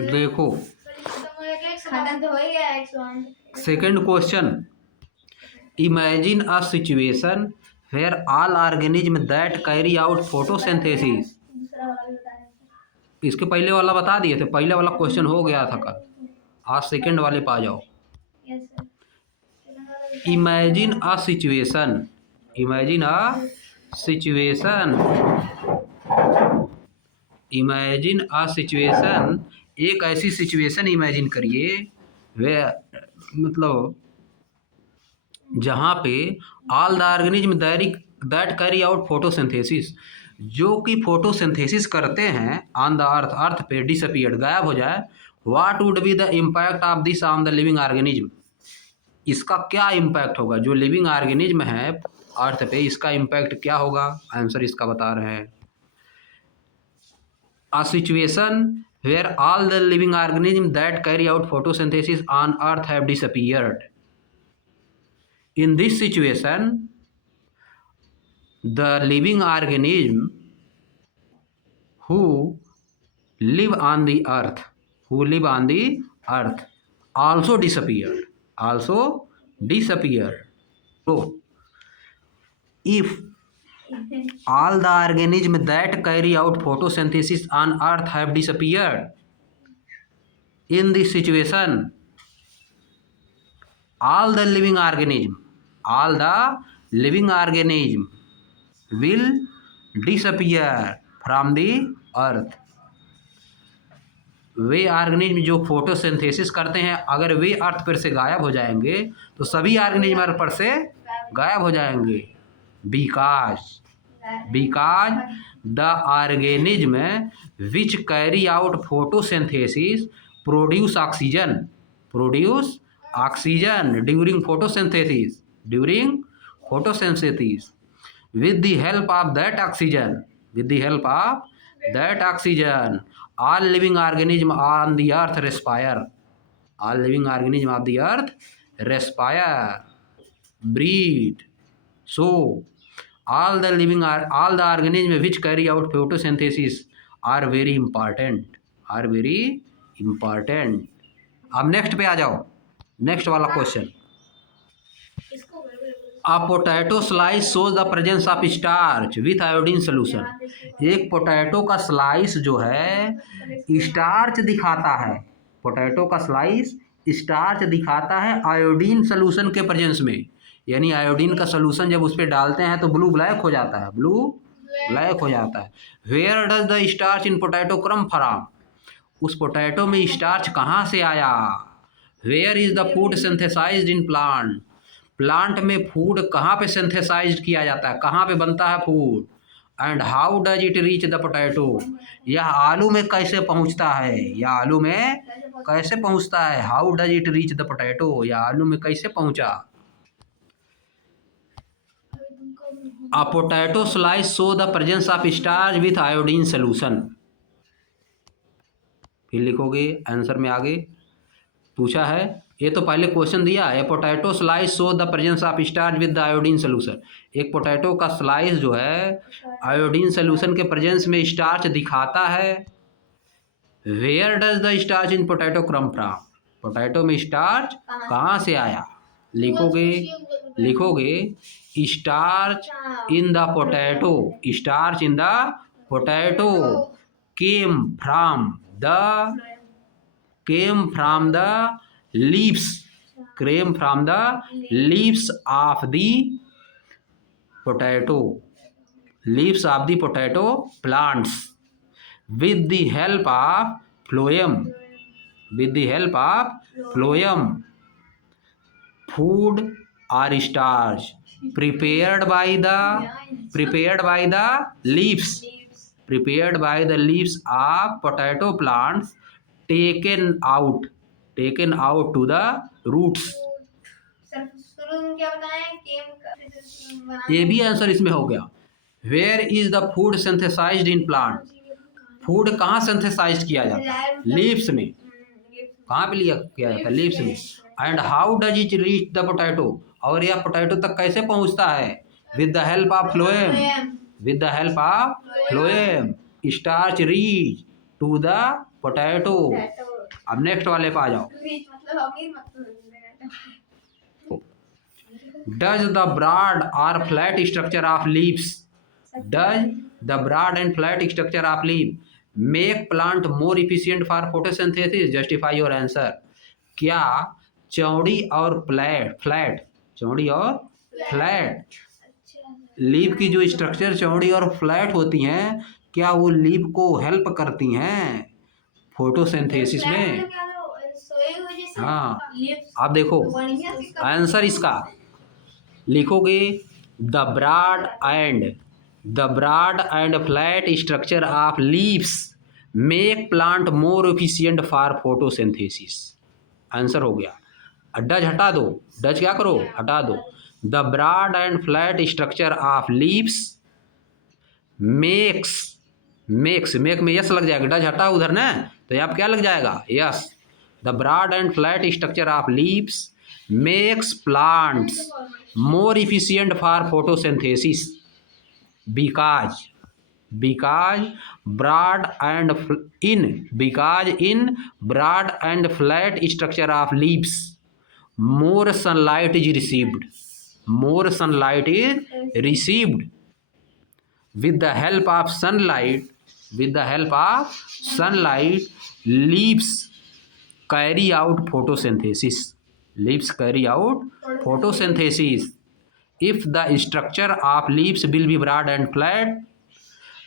देखो खत्म तो हो ही गया 108। Second question, imagine a situation where all organism that carry out photosynthesis. दूसरा वाला भी बता दें। इसके पहले वाला बता दिए थे, पहले वाला क्वेश्चन हो गया था कल, आज सेकंड वाले पे आ जाओ। Yes sir. सेकंड वाला भी बता दें। Imagine a situation, imagine a situation, imagine a situation, एक ऐसी सिचुएशन इमेजिन करिए वे मतलब जहाँ पे all the organism that carry out photosynthesis, जो कि फोटोसिंथेसिस करते हैं ऑन द अर्थ, अर्थ पे डिसअपियर्ड, गायब हो जाए। What would be the impact of this on the living organism, इसका क्या इम्पैक्ट होगा, जो लिविंग ऑर्गेनिज्म है अर्थ पे इसका इम्पैक्ट क्या होगा। आंसर इसका बता रहे हैं, a situation where all the living organisms that carry out photosynthesis on earth have disappeared. In this situation, the living organism who live on the earth, who live on the earth also disappeared, also disappeared. So if all the organisms that carry out photosynthesis on earth have disappeared, in this situation all the living organism, all the living organism will disappear from the earth. Way organism जो photosynthesis करते हैं अगर वे अर्थ पर से गायब हो जाएंगे तो सभी ऑर्गेनिज्म अर्थ पर से गायब हो जाएंगे। Because the organism which carry out photosynthesis produce oxygen during photosynthesis with the help of that oxygen all living organism on the earth respire, all living organism of the earth respire, breathe. So all the organism which carry out photosynthesis are very important, अब next पे आ जाओ, next वाला question. A potato slice shows the presence of starch with iodine solution. एक potato का slice जो है starch दिखाता है, पोटैटो का स्लाइस स्टार्च दिखाता है आयोडीन सोल्यूशन के प्रेजेंस में, यानी आयोडीन का सोल्यूशन जब उस पर डालते हैं तो ब्लू ब्लैक हो जाता है, where does the starch in potato come from, उस पोटैटो में स्टार्च कहाँ से आया। Where is the food synthesised in plant, plant में फूड कहाँ पे सिंथेसाइज किया जाता है, कहाँ पे बनता है food. And how does it reach the potato, यह आलू में कैसे पहुँचता है, how does it reach the potato, यह आलू में कैसे पहुँचा। अ potato slice show the presence of starch with iodine solution, फिर लिखोगे आंसर में आगे पूछा है, ये तो पहले क्वेश्चन दिया है, potato slice show the presence of starch with the iodine solution, एक पोटैटो का स्लाइस जो है आयोडीन सोल्यूशन के प्रेजेंस में स्टार्च दिखाता है। Where does the starch in potato come from, potato में स्टार्च कहाँ से आया, लिखोगे starch in the potato came from the leaves of the potato plants with the help of phloem, food or starch prepared by the leaves of potato plants taken out to the roots। ये भी answer इसमें हो गया। Where is the food synthesised in plant, food कहाँ synthesise किया जाता है, leaves में, कहाँ पे किया जाता है, लीव्स में। And how does it reach the potato, और यह पोटैटो तक कैसे पहुँचता है, with the help of phloem, starch reach to the potato. अब नेक्स्ट वाले पे आ जाओ। मतलब अमीर मतलब Does the broad or flat structure of leaves does the broad and flat structure of leaf make plant more efficient for photosynthesis? Justify your answer. क्या चौड़ी और फ्लैट चौड़ी और फ्लैट लीफ की जो स्ट्रक्चर चौड़ी और फ्लैट होती हैं, क्या वो लीफ को हेल्प करती हैं फोटोसिंथेसिस में? हाँ, आप देखो आंसर इसका लिखोगे the broad and flat structure of leaves make plant more efficient for photosynthesis. Answer हो गया। डज हटा दो, डज क्या करो, हटा दो। The broad and flat structure of leaves make में यस लग जाएगा, डज हटा उधर ना, तो यहाँ क्या लग जाएगा, S. The broad and flat structure of leaves makes plants more efficient for photosynthesis because broad and in broad and flat structure of leaves more sunlight is received with the help of sunlight leaves carry out photosynthesis. If the structure of leaves will be broad and flat,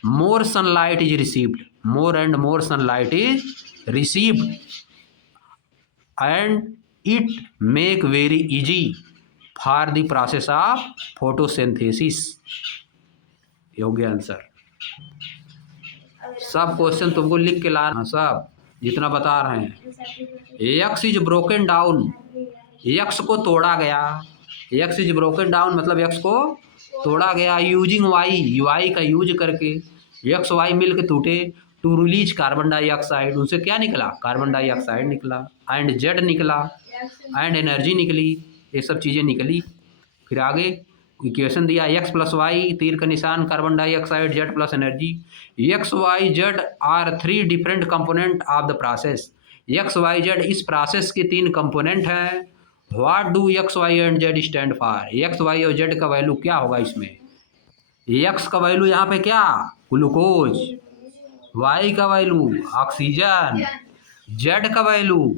more sunlight is received, and it make very easy for the process of photosynthesis. ये हो गया answer. सब question तुमको लिख के लाना, सब जितना बता रहे हैं। X is broken down, x को तोड़ा गया, एक्स इज ब्रोकन डाउन मतलब एक्स को तोड़ा गया यूजिंग वाई का यूज करके एक्स वाई मिल के टूटे टू रिलीज कार्बन डाइऑक्साइड, उनसे क्या निकला, कार्बन डाइऑक्साइड निकला, एंड जेड निकला, एंड एनर्जी निकली, ये सब चीज़ें निकली। फिर आगे इक्वेशन दिया एक्स प्लस वाई, तीर का निशान, carbon dioxide, Z plus energy. X Y Z are 3 different component of the process. X Y Z इस प्रोसेस के 3 कंपोनेंट हैं। What do X Y and Z stand for? X Y और Z का value क्या होगा इसमें? X का value यहाँ पे क्या, ग्लूकोज, वाई का वैल्यू ऑक्सीजन, जेड का value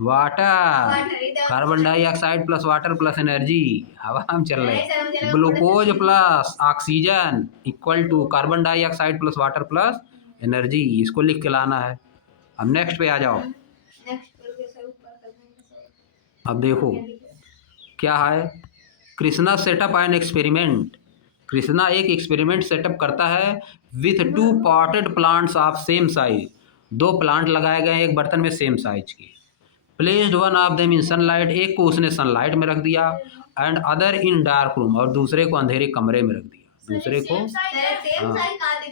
water, carbon dioxide plus water plus energy, हवा हम चल रहे, glucose plus oxygen equal to carbon dioxide plus water plus energy. इसको लिख के लाना है। अब नेक्स्ट पे आ जाओ। अब देखो क्या है, Krishna setup an experiment. Krishna एक एक्सपेरिमेंट सेटअप करता है with 2 potted plants of same size. 2 plant लगाए गए एक बर्तन में सेम साइज के। Placed one of them in sunlight, एक को उसने सनलाइट में रख दिया, and other in dark room, और दूसरे को अंधेरे कमरे में रख दिया। दूसरे को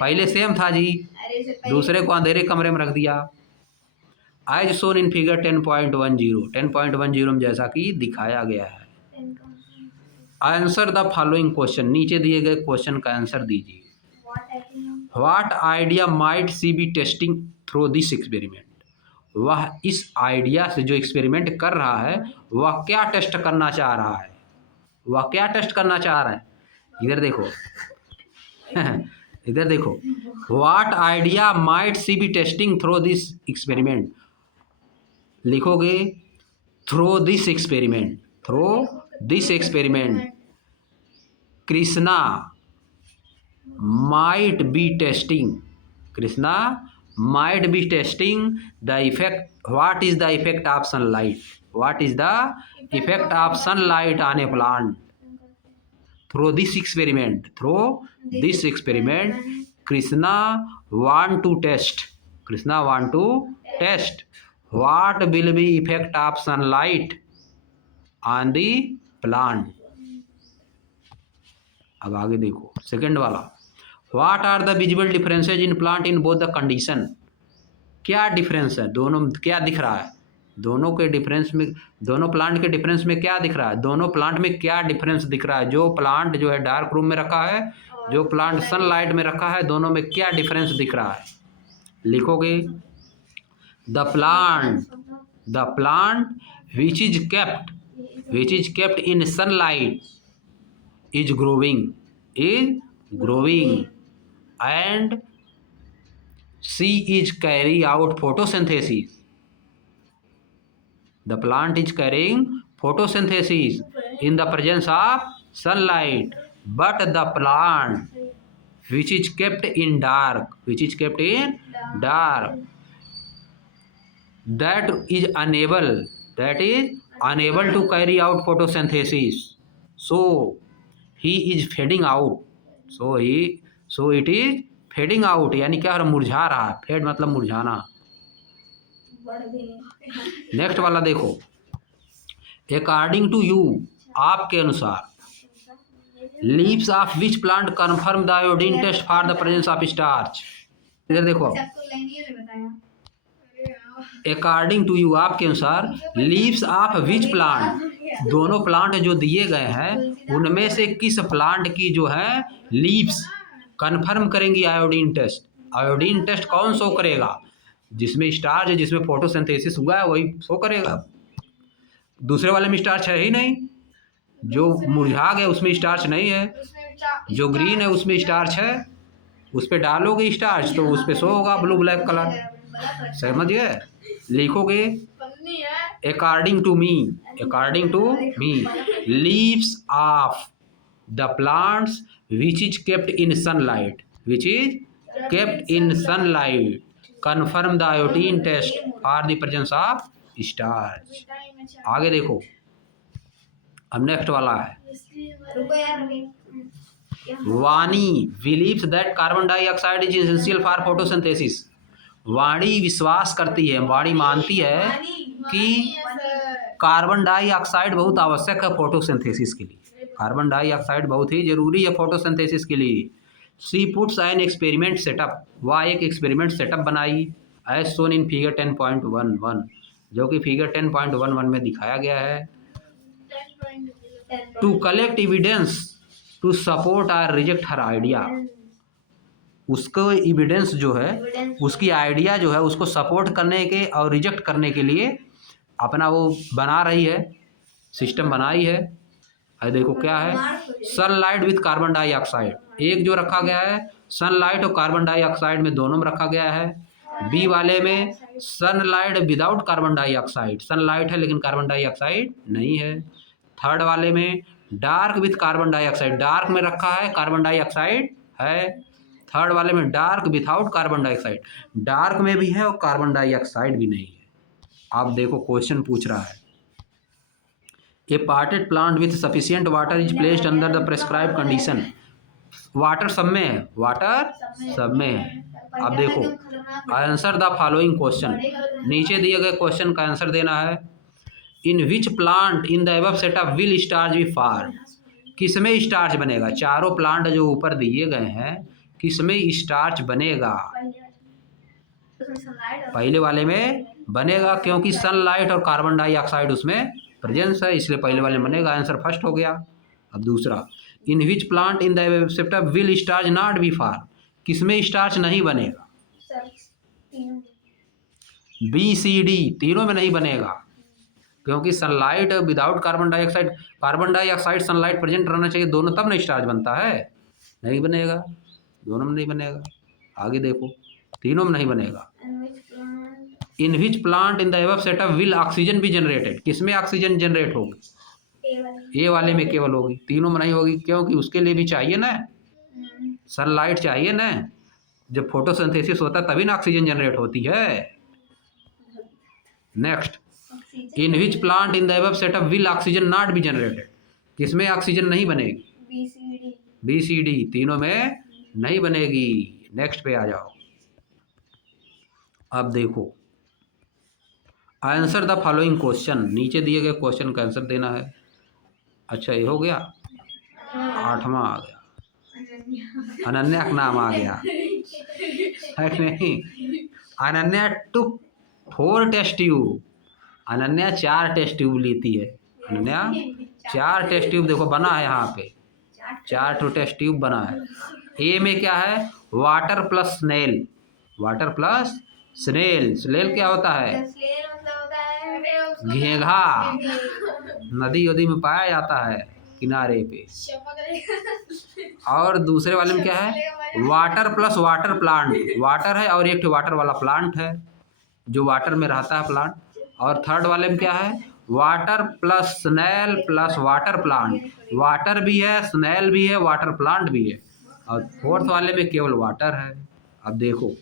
पहले सेम था जी, दूसरे को अंधेरे कमरे में रख दिया। एज शोन इन फिगर 10.10 में जैसा कि दिखाया गया है। आंसर द फॉलोइंग क्वेश्चन, नीचे दिए गए क्वेश्चन का आंसर दीजिए। What idea might C be testing through this experiment? वह इस आइडिया से जो एक्सपेरिमेंट कर रहा है वह क्या टेस्ट करना चाह रहा है, वह क्या टेस्ट करना चाह रहा है? इधर देखो इधर देखो, what idea might C be testing through this experiment. लिखोगे through this experiment, Krishna might be testing the effect, what is the effect of sunlight, on a plant? Through this experiment Krishna want to test what will be effect of sunlight on the plant. अब आगे देखो second वाला, what are the visible differences in plant in both the condition. क्या difference है दोनों, क्या दिख रहा है दोनों के डिफरेंस में, दोनों प्लांट के डिफरेंस में क्या दिख रहा है, दोनों प्लांट में क्या डिफरेंस दिख रहा है? जो प्लांट जो है डार्क रूम में रखा है जो प्लांट सनलाइट में रखा है, दोनों में क्या डिफरेंस दिख रहा है? लिखोगे the plant which is kept in sunlight is growing and she is carry out photosynthesis. The plant is carrying photosynthesis in the presence of sunlight, but the plant which is kept in dark, that is unable to carry out photosynthesis. So he is fading out. So it is fading out. यानी क्या, मुरझा रहा है. Fade मतलब मुरझाना. Next वाला देखो, according to you, आपके अनुसार, leaves of which plant confirm the iodine test for the presence of starch. इधर देखो, अकॉर्डिंग टू यू, आपके अनुसार, लीव्स ऑफ विच प्लांट, दोनों प्लांट जो दिए गए हैं उनमें से किस प्लांट की जो है लीव्स कन्फर्म करेंगी आयोडीन टेस्ट. आयोडीन टेस्ट कौन शो करेगा? जिसमें स्टार्च है, जिसमें फोटोसिंथेसिस हुआ है, वही शो करेगा. दूसरे वाले में स्टार्च है ही नहीं. जो मुरझा गया उसमें स्टार्च नहीं है. जो ग्रीन है उसमें स्टार्च है. उस पर डालोगे स्टार्च तो उस पर शो होगा ब्लू ब्लैक कलर. समझ गए? लिखोगे according to me leaves of the plants which is kept in sunlight confirm the iodine test for the presence of starch. आगे देखो, अब नेक्स्ट वाला है, Vani believes that carbon dioxide is essential for photosynthesis. Vani विश्वास करती है, वाणी मानती है कि कार्बन डाइऑक्साइड बहुत आवश्यक है फोटोसिंथेसिस के लिए. कार्बन डाइऑक्साइड बहुत ही जरूरी है फोटोसिंथेसिस के लिए. She puts an experiment setup, वह एक एक्सपेरिमेंट सेटअप बनाई, एज सोन इन फिगर 10.11, जो कि फिगर 10.11 में दिखाया गया है. To collect evidence to support or reject her idea. उसको एविडेंस जो है, उसकी आइडिया जो है, उसको सपोर्ट करने के और रिजेक्ट करने के लिए अपना वो बना रही है, सिस्टम बनाई है. देखो क्या है, सनलाइट विथ कार्बन डाइऑक्साइड. एक जो रखा गया है सनलाइट और कार्बन डाइऑक्साइड में दोनों में रखा गया है. बी वाले में sunlight without carbon dioxide, sunlight है लेकिन कार्बन डाइऑक्साइड नहीं है. थर्ड वाले में dark with carbon dioxide, dark में रखा है, कार्बन डाइऑक्साइड है. थर्ड वाले में dark without carbon dioxide, dark में भी है और कार्बन डाइऑक्साइड भी नहीं है. आप देखो क्वेश्चन पूछ रहा है, a parted plant with sufficient water is placed under the prescribe condition. Water सब में है, अब देखो, आंसर द फॉलोइंग क्वेश्चन. नीचे दिए गए क्वेश्चन का आंसर देना है. In which plant in the above setup will starch be form. किसमें स्टार्च बनेगा? चारों प्लांट जो ऊपर दिए गए हैं, किसमें स्टार्च बनेगा? पहले वाले में बनेगा, क्योंकि सनलाइट और कार्बन डाइऑक्साइड उसमें प्रेजेंस है, इसलिए पहले वाले में बनेगा. आंसर फर्स्ट हो गया. अब दूसरा, in which plant in the setup will starch not be form. किसमें स्टार्च नहीं बनेगा? बी सी डी तीनों में नहीं बनेगा, क्योंकि sunlight without carbon dioxide sunlight present रहना चाहिए, दोनों तब ना स्टार्च बनता है. नहीं बनेगा, दोनों में नहीं बनेगा. आगे देखो, तीनों में नहीं बनेगा. In which plant in the above setup will oxygen be generated. किसमें ऑक्सीजन जनरेट होगी? ए वाले में केवल होगी, तीनों में नहीं होगी, क्योंकि उसके लिए भी चाहिए ना, सनलाइट चाहिए ना. जब फोटोसिंथेसिस होता है तभी ना ऑक्सीजन जनरेट होती है. Next, in which plant in the above setup will oxygen not be generated. किसमें ऑक्सीजन नहीं बनेगी? बी सी डी तीनों में नहीं बनेगी. नेक्स्ट पे आ जाओ. अब देखो, आंसर द फॉलोइंग क्वेश्चन. नीचे दिए गए क्वेश्चन का आंसर देना है. अच्छा, ये हो गया. 8वां आ गया, अनन्या का नाम आ गया है नहीं. Ananya took 4 test tube. Ananya 4 test tube लेती है. अनन्या 4 टेस्ट ट्यूब देखो बना है यहाँ पे. 4 ठो टेस्ट ट्यूब बना है। ए में क्या है, water plus snail, water plus snail. Snail क्या होता है, स्लेल मतलब होता है घेघा, नदी उदी में पाया जाता है किनारे पे। और दूसरे वाले में क्या है, water plus water plant, water है और एक वाटर वाला प्लांट है जो वाटर में रहता है प्लांट। और थर्ड वाले में क्या है, water plus snail plus water plant, water भी है, स्नेल भी है, वाटर प्लांट भी है। और फोर्थ वाले में केवल वाटर है। अब देखो,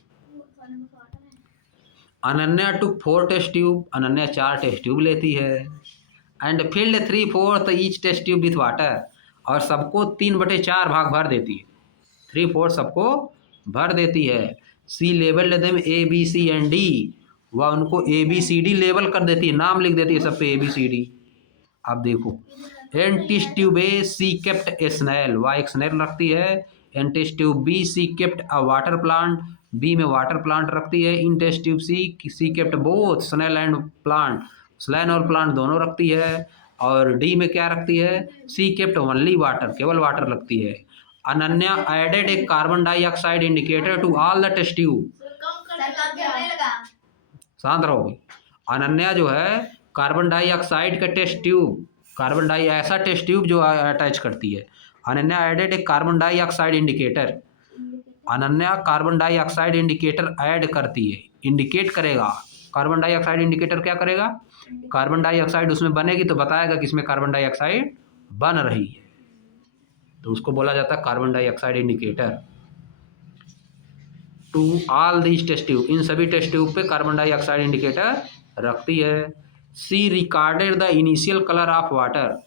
Ananya took 4 test tube, Ananya 4 test tube लेती है and filled 3/4 each test tube with water, और सबको 3/4 भाग भर देती है, 3/4 सबको भर देती है। सी लेबल देम ABCD, वह उनको ABCD लेबल कर देती है, नाम लिख देती है सब पे ABCD। अब देखो, in test tube A she kept a snail, वह एक स्नेल रखती है। In test tube B she kept a water plant, B में वाटर प्लांट रखती है। In test tube C kept both snail and plant, snail और plant दोनों रखती है। और डी में क्या रखती है, सी केप्ट ओनली वाटर, केवल वाटर रखती है। Ananya added a carbon dioxide indicator to all the test tube, शांत रहोगे। अनन्या जो है कार्बन डाइऑक्साइड का टेस्ट ट्यूब, कार्बन डाई ऐसा टेस्ट ट्यूब जो अटैच करती है। Ananya added a carbon dioxide indicator, Ananya carbon dioxide indicator add करती है, इंडिकेट करेगा। कार्बन डाइऑक्साइड इंडिकेटर क्या करेगा, कार्बन डाइऑक्साइड उसमें बनेगी तो बताएगा कि इसमें कार्बन डाइऑक्साइड बन रही है, तो उसको बोला जाता है carbon dioxide indicator. To all these test tube, इन सभी टेस्ट ट्यूब पे कार्बन डाइऑक्साइड इंडिकेटर रखती है। She recorded the initial colour of water,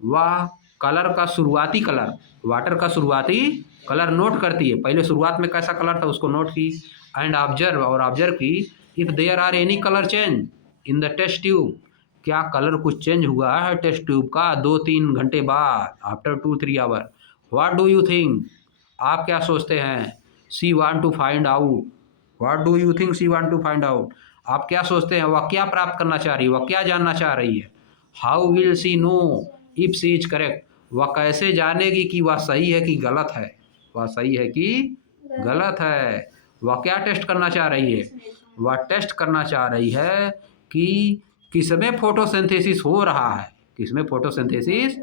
वह कलर का शुरुआती कलर, वाटर का शुरुआती कलर नोट करती है, पहले शुरुआत में कैसा कलर था उसको नोट की। एंड ऑब्जर्व, और ऑब्जर्व की, if there are any colour change in the test tube, क्या कलर कुछ चेंज हुआ है टेस्ट ट्यूब का 2-3 घंटे बाद, after 2-3 hour. What do you think, आप क्या सोचते हैं। She want to find out, what do you think she want to find out, आप क्या सोचते हैं, वह क्या प्राप्त करना चाह रही है, वह क्या जानना चाह रही है। How will she know if she is correct, वह कैसे जानेगी कि वह सही है कि गलत है, वह सही है कि गलत है। वह क्या टेस्ट करना चाह रही है, वह टेस्ट करना चाह रही है कि किसमें फोटोसिंथेसिस हो रहा है, किसमें फोटोसिंथेसिस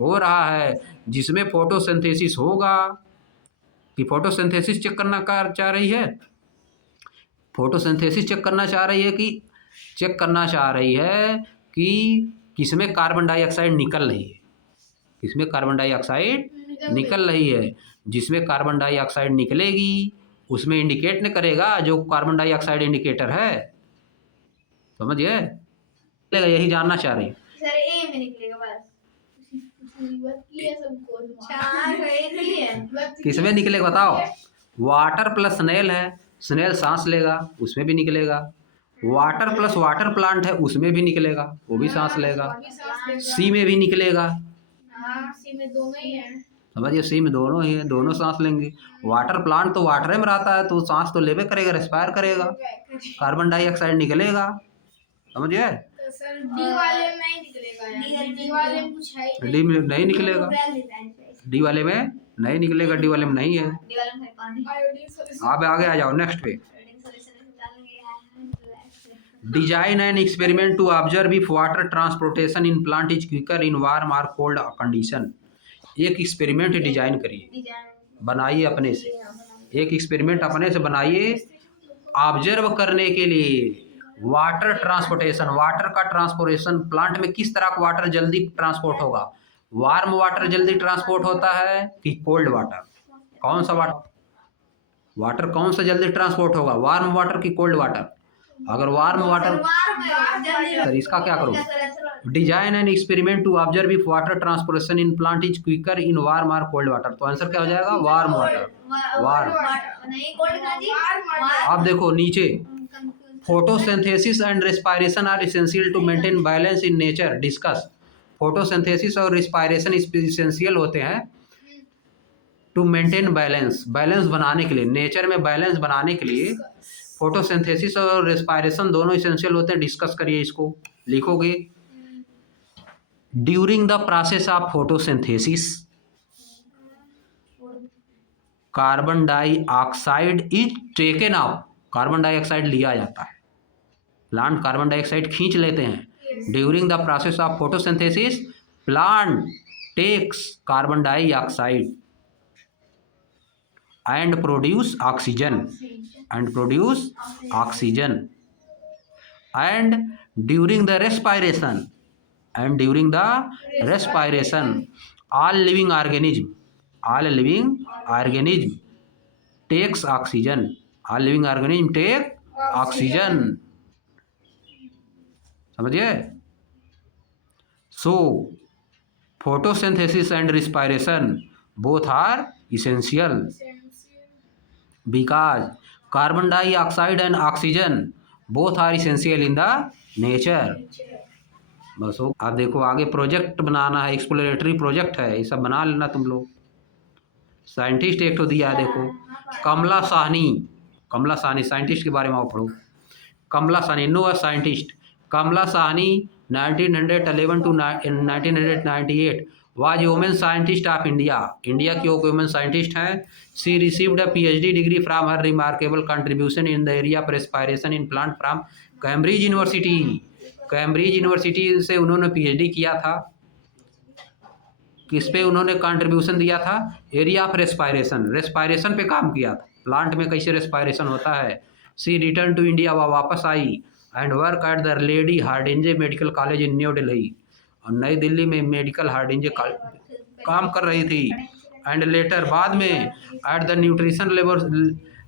हो रहा है। जिसमें फोटोसिंथेसिस होगा, कि फोटोसिंथेसिस चेक करना चाह रही है, फोटोसिंथेसिस चेक करना चाह रही है कि चेक करना चाह रही है कि किसमें कार्बन डाइऑक्साइड निकल रही है, किसमें कार्बन डाइऑक्साइड निकल रही है। जिसमें कार्बन डाइऑक्साइड निकलेगी उसमें इंडिकेट न करेगा, जो कार्बन डाइऑक्साइड इंडिकेटर है, समझिए, यही जानना चाह रही है। सर ए में निकलेगा बस, किसमें निकलेगा बताओ। वाटर प्लस स्नेल है, स्नेल सांस लेगा उसमें भी निकलेगा। वाटर प्लस वाटर प्लांट है उसमें भी निकलेगा, वो भी सांस लेगा। सी में भी निकलेगा, सी में दोनों ही है, समझिए, सी में दोनों ही है, दोनों सांस लेंगे। वाटर प्लांट तो वाटर में रहता है तो सांस तो लेवे करेगा, रेस्पायर करेगा, कार्बन डाइऑक्साइड निकलेगा, समझिए। डी वाले में नहीं निकलेगा, डी वाले में कुछ है, डी में नहीं निकलेगा, डी वाले में नहीं निकलेगा, डी वाले में नहीं है। डी वाले में पानी, आप आगे आ जाओ नेक्स्ट पे। Design an experiment to observe if water transportation in plant is quicker in warm or cold condition. एक एक्सपेरिमेंट डिजाइन करिए, बनाइए अपने से, एक एक्सपेरिमेंट अपने से बनाइए ऑब्जर्व करने के लिए वाटर ट्रांसपोर्टेशन, वाटर का ट्रांसपोर्टेशन प्लांट में किस तरह का वाटर जल्दी ट्रांसपोर्ट होगा। वार्म वाटर जल्दी ट्रांसपोर्ट होता है कि कोल्ड वाटर, कौन सा वाटर, वाटर कौन सा जल्दी ट्रांसपोर्ट होगा, वार्म वाटर की कोल्ड वाटर। अगर वार्म वाटर, सर इसका क्या करूँ। Design and experiment to observe if water transportation in plant is quicker in warm or cold water, तो आंसर क्या हो जाएगा, वार्म वाटर, वार्म। आप देखो नीचे, photosynthesis and respiration are essential to maintain balance in nature, discuss. Photosynthesis और respiration essential होते हैं टू मेंटेन बैलेंस, बैलेंस बनाने के लिए, नेचर में बैलेंस बनाने के लिए फोटोसिंथेसिस और रेस्पायरेशन दोनों एसेंशियल होते हैं। डिस्कस करिए, इसको लिखोगे। During the process of photosynthesis, carbon dioxide is taken out, carbon dioxide लिया जाता है, प्लांट कार्बन डाइऑक्साइड खींच लेते हैं। During the process of photosynthesis plant takes carbon dioxide and produce oxygen and during the respiration all living organism takes oxygen, समझिए। so photosynthesis and respiration both are essential because carbon dioxide and oxygen both are essential in the nature। बस हो। आप देखो आगे project बनाना है, exploratory project है, ये सब बना लेना तुम लोग। साइंटिस्ट एक तो दिया है, देखो कमला साहनी साइंटिस्ट के बारे में आओ पढ़ो। Kamla Sahni know a scientist, Kamla Sahni 1911 to 1998 was women scientist of India, India की एक वुमेन साइंटिस्ट हैं। She received a PhD degree from her remarkable contribution in the area of respiration in plant from Cambridge University, Cambridge University से उन्होंने PhD किया था। किस पे उन्होंने कंट्रीब्यूशन दिया था? एरिया ऑफ रेस्पायरेशन पे काम किया था, प्लांट में कैसे रेस्पायरेशन होता है। सी रिटर्न टू इंडिया, वह वापस आई and work at the Lady Hardinge Medical College in New Delhi, और नई दिल्ली में मेडिकल हार्डिंजे काम कर रही थी। एंड लेटर बाद में at the nutrition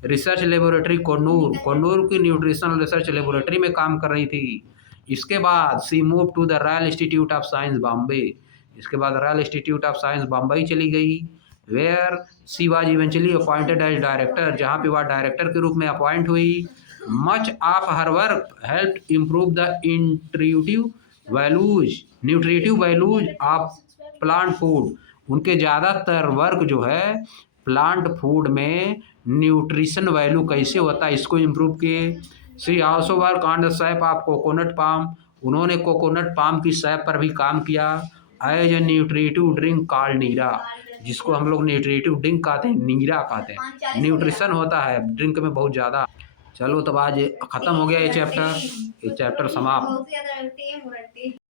research laboratory Coonoor की न्यूट्रिशन रिसर्च लेबोरेटरी में काम कर रही थी। इसके बाद she move to the royal institute of science Bombay, इसके बाद royal institute of science Bombay चली गई। Where she was eventually appointed as director, जहाँ पे वह डायरेक्टर के रूप में अपॉइंट हुई। Much of her work help improve the nutritive values of plant food, उनके ज़्यादातर वर्क जो है प्लांट फूड में न्यूट्रिशन वैल्यू कैसे होता है इसको इम्प्रूव किए। She also work on the sap of coconut palm, उन्होंने कोकोनट पाम की सैप पर भी काम किया। As a nutritive drink called neera, जिसको हम लोग न्यूट्रिटिव ड्रिंक कहते हैं, नीरा कहते हैं, न्यूट्रिशन होता है ड्रिंक में बहुत ज़्यादा। चलो तब आज ख़त्म हो गया ये चैप्टर समाप्त।